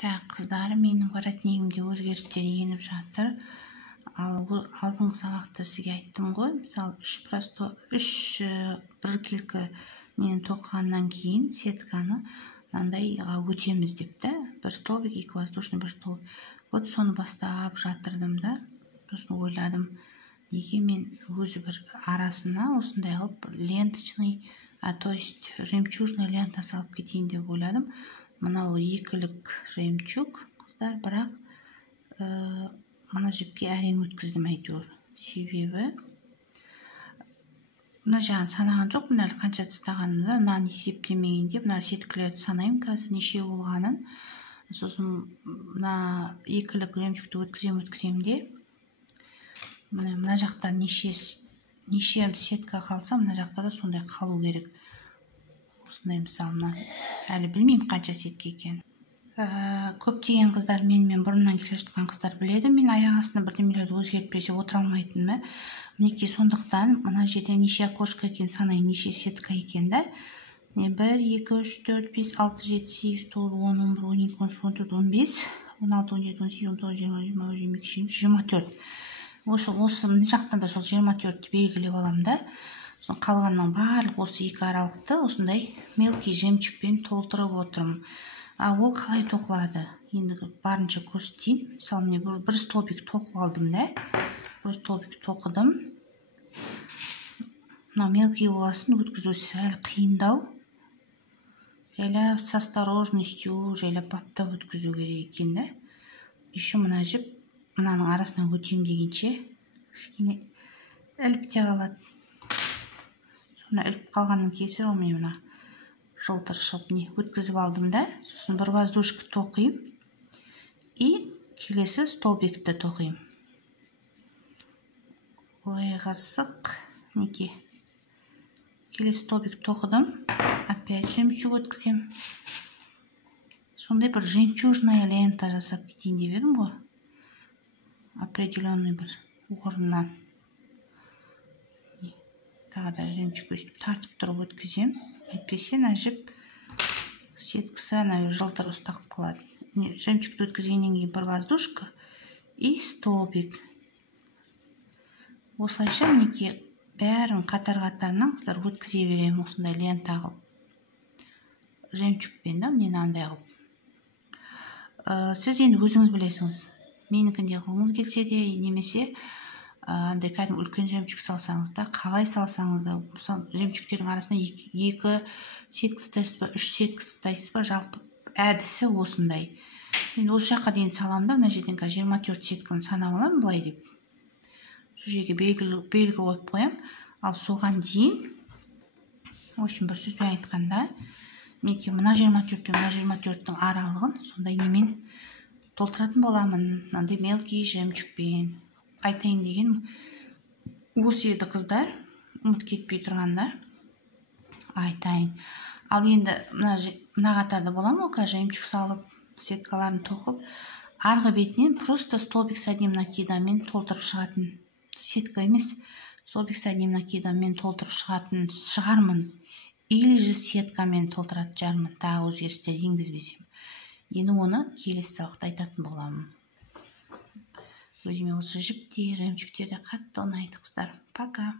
Так, қыздар, менің воротнигімде өзгерістер еніп жатыр. Ал алдыңғы сабақта сізге айттым ғой, мысалы 3 біркелкі нені тоқығаннан кейін сетканы мынандайға өтеміз деп та, бір столбик, екі воздушный, бір столбик. Вот соны бастап жатырдым да, сосын ойладым, неге мен өзі бір арасына осындай қылып ленточный, то есть жемчужный лента салып кетейін деп ойладым. Мынау екілік жемчуг, қыздар, бірақ мына жіпке әрең өткіздім әйтеуір. Себебі мына жағын санаған жоқ, мына қанша тастағанымда, мынаны есептемегенде, мына сеткілерді санаймын қазір неше болғанын. Сосын мына екілік жемчугті өткізем де, мына жақта неше сетка қалса, мына жақта да сондай қалу керек. Осындай мысалы, әлі білмеймін қанша сетка екен. Көптеген қыздар менімен бұрыннан келе жатқан қыздар біледі, мен аяқ астына бірдемелерді өзгертпесе отыра алмайтынмын. Мінекей сондықтан мына жерде неше окошко екен санайын, неше сетка екен да. 1, 2, 3, 4, 5, 6, 7, 8, 9, 10, 11, 12, 13, 14, 15, 16, 17, 18, 19, 20, 21, 22, 24. Осы мына жақтан да сол 24-ті белгілеп аламын да. Қалғанның барлық осы екі аралықты осындай мелкий жемчугпен толтырып отырмын. Ол қалай тоқылады? Енді барынша көрсетейін. Мысалы, мен бір столбик тоқып алдым да. Бір столбик тоқыдым. Мына мелкий боласын өткізу сәл қиындау. Жайлап с осторожностью, жайлап баптап өткізу керек екен да. Еще мына жіп, мынаның арасынан өтем дегенше кішкене іліп те қалады. Мына іліп қалғанның кесірі ол мен мына жылтыршып не өткізіп алдым да, сосын бір воздушка тоқиым и келесі столбикті тоқиым. Ой, қырсық, неке. Келесі столбик тоқыдым, опять жемчуг өткізем. Сондай бір жемчужная лента жасап кетейін деп едім ғой. Определенный бір орыннан. Тағы да жемчуг өстіп тартып тұрып өткізем. Әйтпесе мына жіп сеткісі жылтыр ұстап қалады. Жемчугті өткізгеннен кейін бір воздушка и столбик. Осылайша мінекей бәрін қатар-қатарынан қыздар өткізе беремін осындай лента қылып. Жемчугпен да, мені андай қылып. Сіз енді өзіңіз білесіңіз. Менікінде қылыңыз келсе де, немесе андай кәдімгі үлкен жемчуг салсаңыз да, қалай салсаңыз да, жемчугтердің арасында 2 сетка тастайсыз ба, 3 сетка тастайсыз ба, жалпы әдісі осындай. Енді осы жаққа дейін салам да, мына жерден 24 сетканы санап аламын былай деп. Şu жерге белгі қойып қоям. Ал соған дейін, очень бір сөзбен айтқанда, меніке мына 24 пен мына 24-тің аралығын сондай немен толтыратын боламын. Мынандай мелкий жемчугпен. Айтайын деген осы еді қыздар, ұмыт кетпей тұрғанда айтайын. Ал енді мына қатарда болам ғой, жемчуг салып, сеткаларын тоқып, арғы бетінен просто столбик с одним накидамен толтырып шығатын. Сетка емес, столбик с одним накидамен толтырып шығатын шығармын. Или же сеткамен толтыратын жармын, тағы өзгерістер енгізбесем. Енді оны келесі сабақта айтатын боламын. Өзіме осы жіптер, жемчугтерде қатты ұнайды қыздар. Пока.